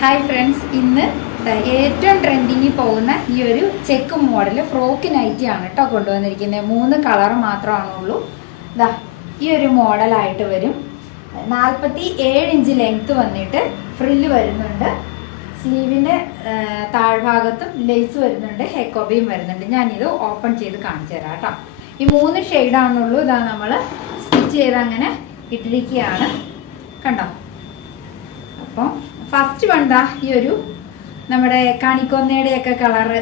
Hi friends, ഇന്ന് ഏറ്റവും ട്രെൻഡിങ്ങിൽ പോകുന്ന ഈ ഒരു ചെക്ക് മോഡൽ ഫ്രോക്ക് നൈറ്റി ആണ് കേട്ടോ കൊണ്ടുവന്നിരിക്കുന്നത്. 3 കളർ മാത്രമാണുള്ളൂ. ഇതാ ഈ ഒരു മോഡലായിട്ട് വരും. 47 ഇഞ്ച് ലെങ്ത് വന്നിട്ട് ഫ്രില്ല് വരുന്നുണ്ട്. സ്ലീവിന്റെ താഴ്ഭാഗത്തും ലേസ് വരുന്നുണ്ട്, ഹെക്കോബയും വരുന്നുണ്ട്. ഞാനിത് ഓപ്പൺ ചെയ്ത് കാണിച്ചു തരാം കേട്ടോ. ഈ 3 ഷെയ്ഡാണുള്ളൂ. ഇതാ നമ്മൾ സ്റ്റിച്ച് ചെയ്ത് അങ്ങനെ ഇട്ടിരിക്കുകയാണ്, കണ്ടോ. അപ്പം ഫസ്റ്റ് വണ്ടാ ഈ ഒരു നമ്മുടെ കണിക്കൊന്നയുടെയൊക്കെ കളറ്,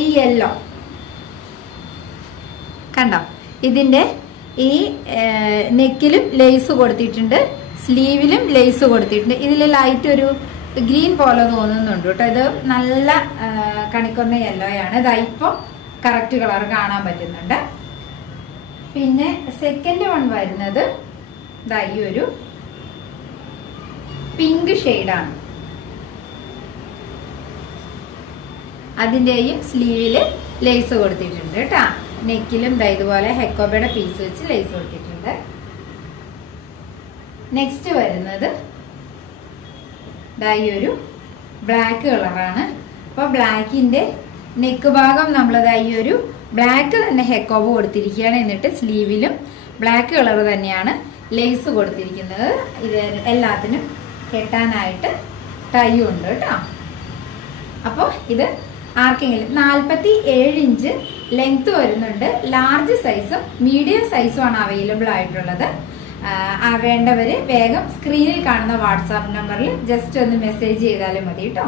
ഈ യെല്ലോ കണ്ടോ. ഇതിന്റെ ഈ നെക്കിലും ലേസ് കൊടുത്തിട്ടുണ്ട്, സ്ലീവിലും ലേസ് കൊടുത്തിട്ടുണ്ട്. ഇതിൽ ലൈറ്റ് ഒരു ഗ്രീൻ പോലെ തോന്നുന്നുണ്ട് കേട്ടോ. ഇത് നല്ല കണിക്കൊന്ന യെല്ലോയാണ്. ഇതാ ഇപ്പോൾ കറക്റ്റ് കളർ കാണാൻ പറ്റുന്നുണ്ട്. പിന്നെ സെക്കൻഡ് വൺ വരുന്നത് ഇതാ ഈ ഒരു പിങ്ക് ഷെയ്ഡാണ്. അതിന്റെയും സ്ലീവില് ലേസ് കൊടുത്തിട്ടുണ്ട് കേട്ടാ. നെക്കിലും ഇതുപോലെ ഹെക്കോബയുടെ പീസ് വെച്ച് ലേസ് കൊടുത്തിട്ടുണ്ട്. നെക്സ്റ്റ് വരുന്നത് ഈ ഒരു ബ്ലാക്ക് കളറാണ്. അപ്പൊ ബ്ലാക്കിന്റെ നെക്ക് ഭാഗം നമ്മൾ ഈ ഒരു ബ്ലാക്ക് തന്നെ ഹെക്കോബ് കൊടുത്തിരിക്കുകയാണ്. എന്നിട്ട് സ്ലീവിലും ബ്ലാക്ക് കളർ തന്നെയാണ് ലേസ് കൊടുത്തിരിക്കുന്നത്. ഇത് എല്ലാത്തിനും കെട്ടാനായിട്ട് ടൈയും ഉണ്ട് കേട്ടോ. അപ്പോൾ ഇത് ആർക്കെങ്കിലും 47 ഇഞ്ച് ലെങ്ത് വരുന്നുണ്ട്. ലാർജ് സൈസും മീഡിയം സൈസും ആണ് അവൈലബിൾ ആയിട്ടുള്ളത്. വേണ്ടവര് വേഗം സ്ക്രീനിൽ കാണുന്ന വാട്സാപ്പ് നമ്പറിൽ ജസ്റ്റ് ഒന്ന് മെസ്സേജ് ചെയ്താലും മതി കേട്ടോ.